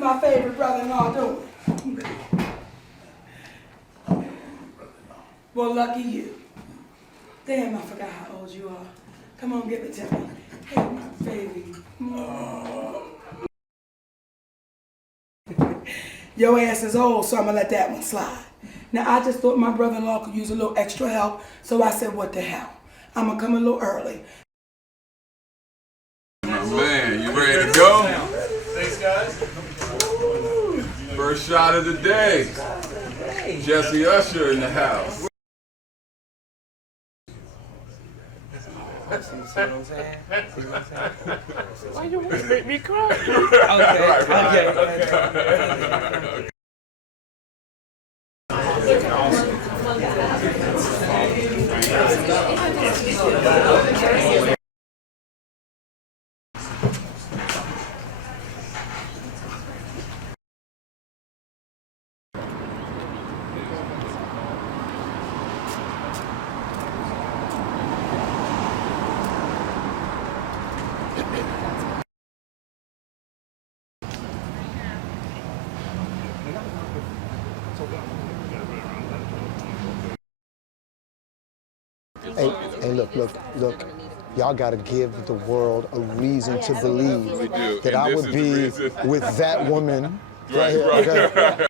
my favorite brother-in-law doing? Well, lucky you. Damn, I forgot how old you are. Come on, give it to me. Hey, my baby. Your ass is old, so I'm gonna let that one slide. Now, I just thought my brother-in-law could use a little extra help, so I said, what the hell? I'm gonna come a little early. My man, you ready to go? Thanks, guys. First shot of the day. Jessie Usher in the house. See what I'm saying? See what I'm saying? Why you want to make me cry? Okay. Hey, look. Y'all gotta give the world a reason to believe that I would be with that woman. Right. Okay?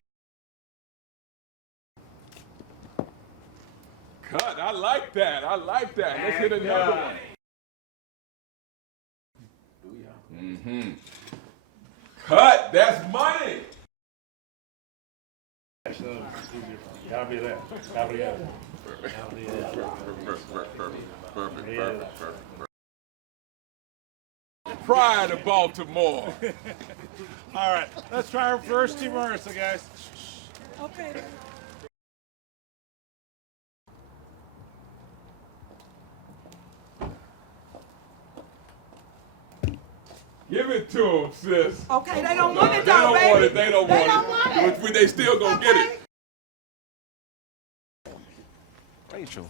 Cut, I like that. Let's hit another one. Mm-hmm. Cut, that's money. Y'all be there. Perfect. Pride of Baltimore. All right, let's try our first Team rehearsal, guys. Okay. Give it to them, sis. Okay, they don't want it though, baby. They don't want it. They still gonna get it. Rachel,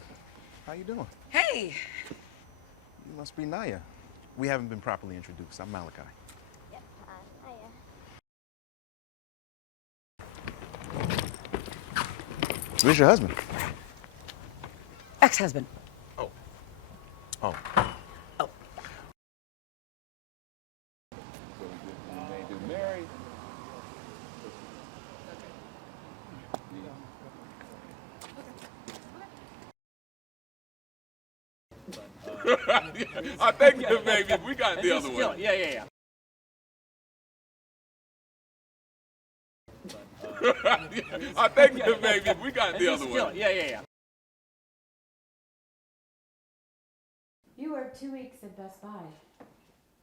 how you doing? Hey. You must be Naya. We haven't been properly introduced. I'm Malachi. Yep, Naya. Where's your husband? Ex-husband. Oh. Oh. I think maybe we got the other one. Yeah. I think maybe we got the other one. Yeah. You were 2 weeks at Best Buy.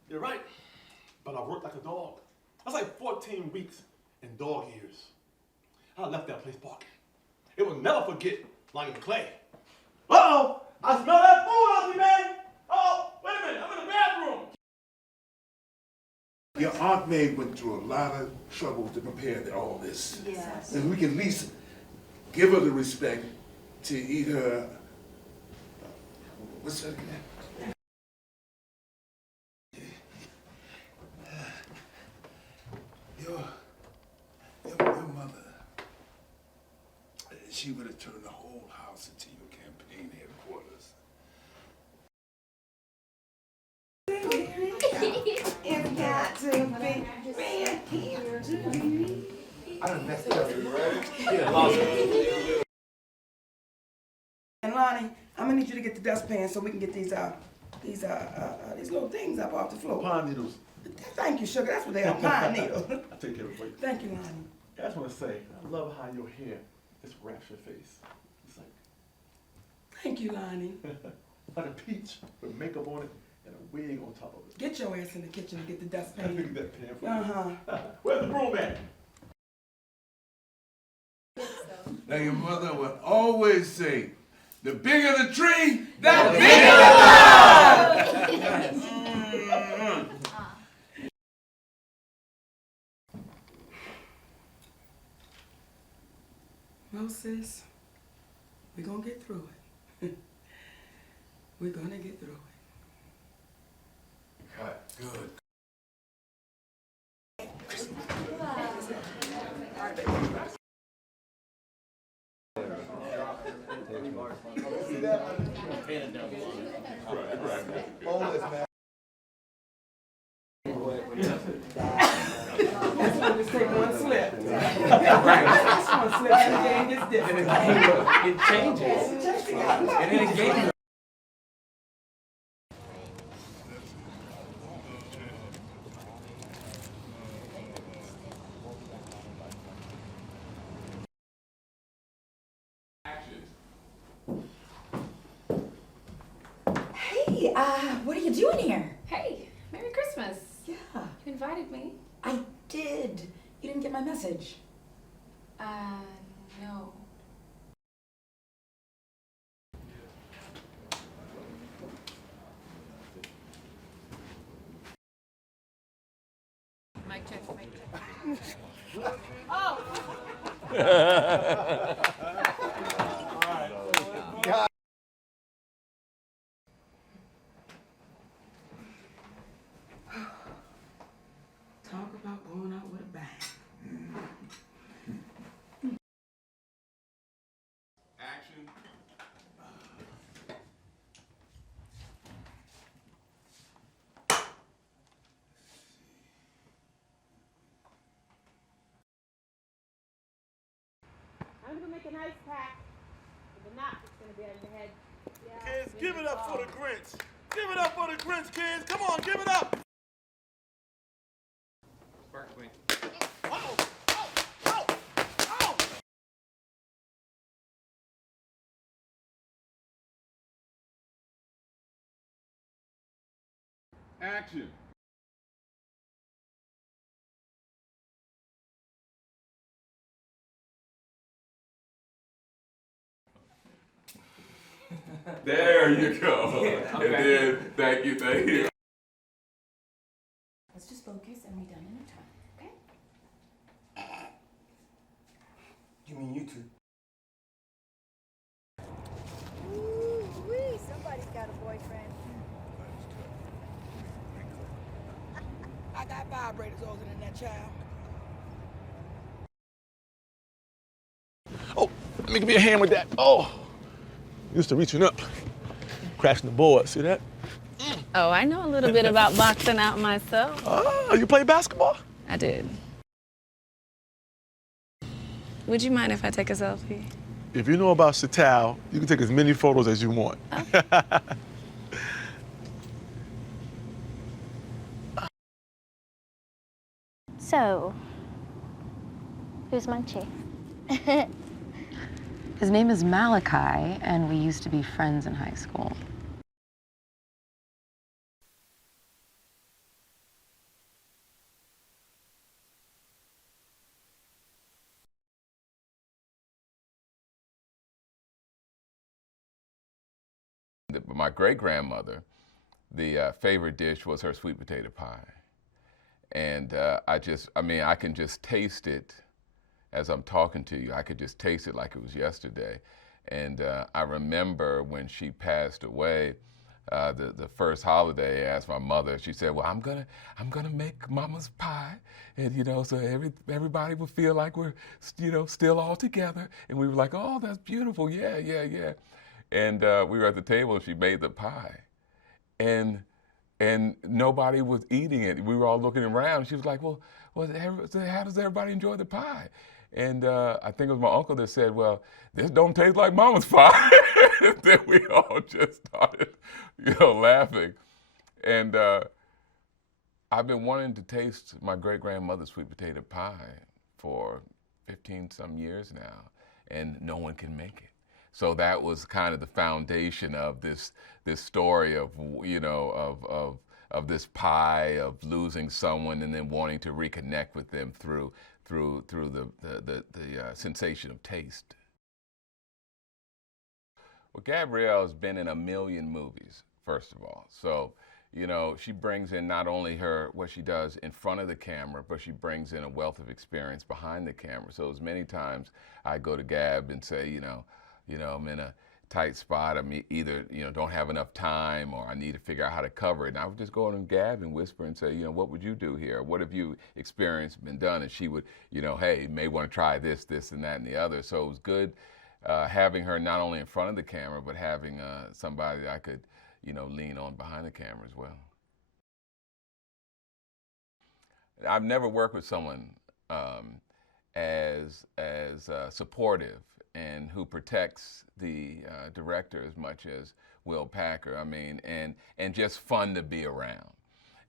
You're right, but I worked like a dog. That's like 14 weeks in dog years. I left that place barking. It will never forget lying in the clay. Uh-oh! I smell that food out me, man! Uh-oh! Wait a minute, I'm in the bathroom! Your Aunt May went through a lot of trouble to prepare to all this. Yes. And we can at least give her the respect to eat her, what's that again? Your mother, she would have turned the whole house into your campaign headquarters. It's got to be. I done messed up, you ready? And Lonnie, I'm gonna need you to get the dustpan so we can get these little things up off the floor. Pine needles. Thank you, sugar. That's what they are, pine needle. I'll take care of it for you. Thank you, Lonnie. I just want to say, I love how your hair just wraps your face. It's like Thank you, Lonnie. like a peach with makeup on it and a wig on top of it. Get your ass in the kitchen and get the I dustpan. figured that pan for you. Uh-huh. Where's the broom at? Now your mother would always say, the bigger the tree, the bigger the love! Well, sis, we're gonna get through it. We're gonna get through it. Cut. Good. That's when just take one slip. This one slip and the game gets different. It changes. And then again. Hey, what are you doing here? Hey, Merry Christmas. Yeah, You invited me. I did. You didn't get my message. No. Mic check, mic check. Oh! Talk about going out with a bang. Action. I'm gonna make a nice pack. With the knot that's gonna be on your head. Kids, give it up for the Grinch. Give it up for the Grinch, kids. Come on, give it up. Spark me. Oh, oh, oh, oh. Action. There you go. Yeah, And then, thank you, thank you. Let's just focus and be done in no time, okay? You mean you two? Ooh-wee, somebody's got a boyfriend. I got vibrators older than that child. Oh, let me give you a hand with that. Oh, used to reaching up, crashing the board. See that? Oh, I know a little bit about boxing out myself. Oh, you play basketball? I did. Would you mind if I take a selfie? If you know about Chateau, you can take as many photos as you want. So, who's Munchie? His name is Malachi, and we used to be friends in high school. My great-grandmother, the favorite dish was her sweet potato pie. And I can just taste it as I'm talking to you. I could just taste it like it was yesterday. And I remember when she passed away, the first holiday, I asked my mother, she said, well, I'm gonna make Mama's pie. And, so everybody would feel like we're, still all together. And we were like, oh, that's beautiful, yeah, yeah, yeah. And we were at the table and she made the pie. And nobody was eating it. We were all looking around. She was like, well, how does everybody enjoy the pie? And I think it was my uncle that said, well, this don't taste like Mama's pie. And then we all just started, laughing. And I've been wanting to taste my great-grandmother's sweet potato pie for 15-some years now, and no one can make it. So that was kind of the foundation of this story of, of this pie, of losing someone and then wanting to reconnect with them through the sensation of taste. Well, Gabrielle has been in 1 million movies, first of all. So, she brings in not only what she does in front of the camera, but she brings in a wealth of experience behind the camera. So as many times I go to Gab and say, I'm in a tight spot. I mean, either, don't have enough time or I need to figure out how to cover it. And I would just go and gab and whisper and say, what would you do here? What have you experienced, been done? And she would, hey, you may want to try this, this, and that, and the other. So it was good having her not only in front of the camera, but having somebody that I could, lean on behind the camera as well. I've never worked with someone as supportive and who protects the director as much as Will Packer. I mean, and just fun to be around.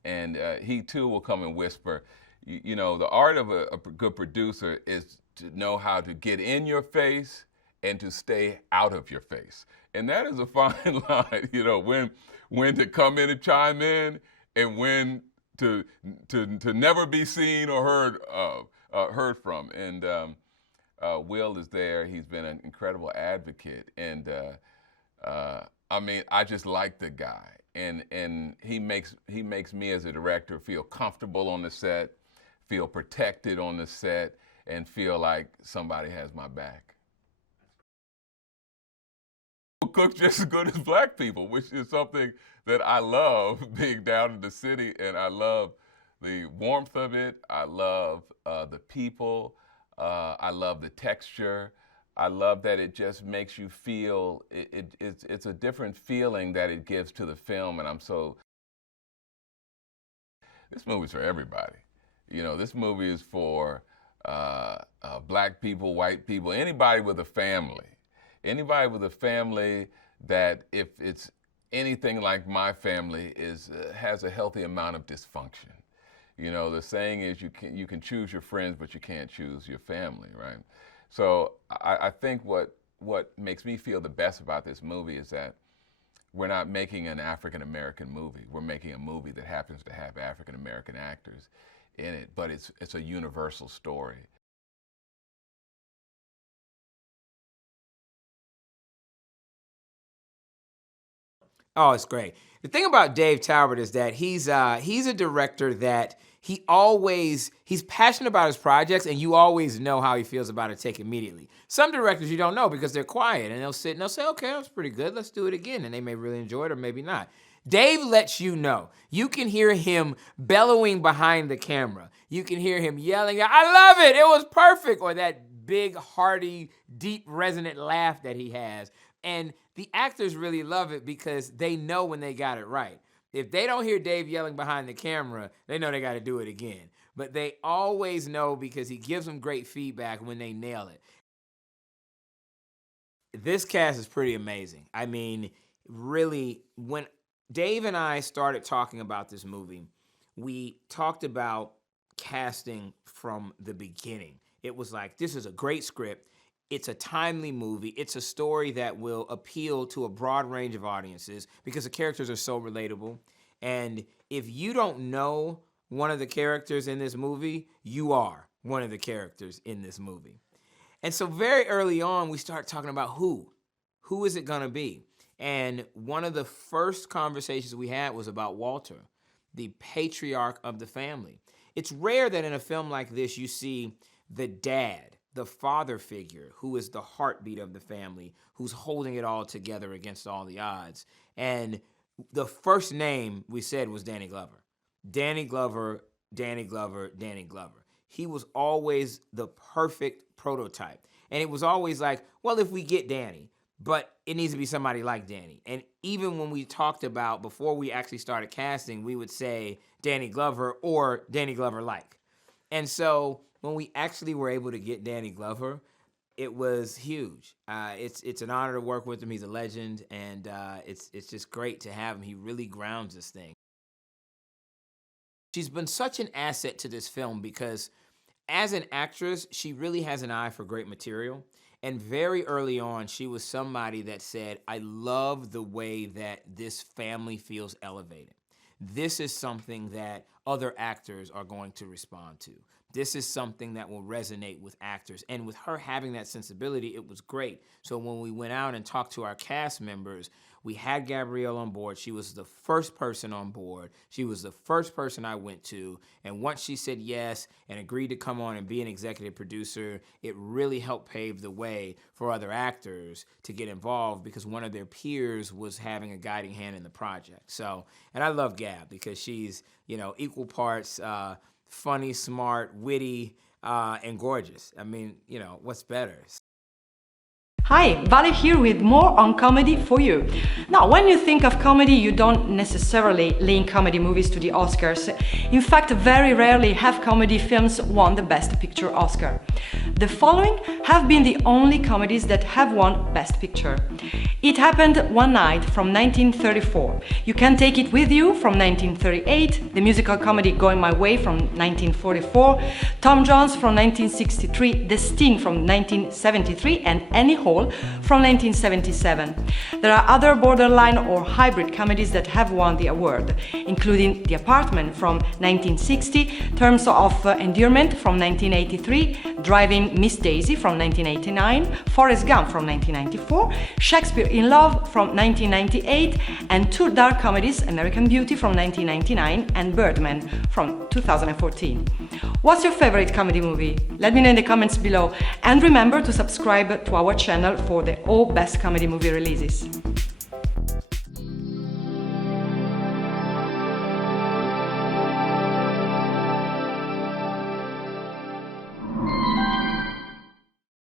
And he too will come and whisper. The art of a good producer is to know how to get in your face and to stay out of your face. And that is a fine line. When to come in and chime in, and when to never be seen or heard from. And Will is there. He's been an incredible advocate, and I mean, I just like the guy, and he makes me as a director feel comfortable on the set, feel protected on the set, and feel like somebody has my back. Cook just as good as black people, which is something that I love, being down in the city, and I love the warmth of it. I love the people. I love the texture. I love that it just makes you feel, it's a different feeling that it gives to the film, and this movie's for everybody. This movie is for black people, white people, anybody with a family. Anybody with a family that, if it's anything like my family, has a healthy amount of dysfunction. The saying is you can choose your friends, but you can't choose your family, right? So I think what makes me feel the best about this movie is that we're not making an African-American movie. We're making a movie that happens to have African-American actors in it, but it's a universal story. Oh, it's great. The thing about Dave Talbert is that he's a director that he's passionate about his projects, and you always know how he feels about a take immediately. Some directors you don't know because they're quiet, and they'll sit and they'll say, okay, that's pretty good, let's do it again, and they may really enjoy it or maybe not. Dave lets you know. You can hear him bellowing behind the camera. You can hear him yelling, I love it, it was perfect, or that big, hearty, deep, resonant laugh that he has. And the actors really love it because they know when they got it right. If they don't hear Dave yelling behind the camera, they know they got to do it again. But they always know because he gives them great feedback when they nail it. This cast is pretty amazing. I mean, really, when Dave and I started talking about this movie, we talked about casting from the beginning. It was like, this is a great script. It's a timely movie. It's a story that will appeal to a broad range of audiences because the characters are so relatable. And if you don't know one of the characters in this movie, you are one of the characters in this movie. And so very early on, we start talking about who is it gonna be? And one of the first conversations we had was about Walter, the patriarch of the family. It's rare that in a film like this, you see the dad, the father figure, who is the heartbeat of the family, who's holding it all together against all the odds. And the first name we said was Danny Glover. Danny Glover, Danny Glover, Danny Glover. He was always the perfect prototype. And it was always like, well, if we get Danny, but it needs to be somebody like Danny. And even when we talked about, before we actually started casting, we would say Danny Glover or Danny Glover like. And so when we actually were able to get Danny Glover, it was huge. It's an honor to work with him. He's a legend, and it's just great to have him. He really grounds this thing. She's been such an asset to this film because as an actress, she really has an eye for great material. And very early on, she was somebody that said, I love the way that this family feels elevated. This is something that other actors are going to respond to this is something that will resonate with actors. And with her having that sensibility, it was great. So when we went out and talked to our cast members, we had Gabrielle on board. She was the first person on board. She was the first person I went to. And once she said yes and agreed to come on and be an executive producer, it really helped pave the way for other actors to get involved because one of their peers was having a guiding hand in the project. So, and I love Gab because she's, equal parts funny, smart, witty, and gorgeous. I mean, what's better? Hi, Vale here with more on comedy for you. Now, when you think of comedy, you don't necessarily link comedy movies to the Oscars. In fact, very rarely have comedy films won the Best Picture Oscar. The following have been the only comedies that have won Best Picture. It Happened One Night from 1934. You Can Take It With You from 1938. The musical comedy Going My Way from 1944. Tom Jones from 1963. The Sting from 1973. And Annie Hall from 1977. There are other borderline or hybrid comedies that have won the award, including The Apartment from 1960, Terms of Endearment from 1983, Driving Miss Daisy from 1989, Forrest Gump from 1994, Shakespeare in Love from 1998, and two dark comedies, American Beauty from 1999 and Birdman from 2014. What's your favorite comedy movie? Let me know in the comments below, and remember to subscribe to our channel for the all best comedy movie releases.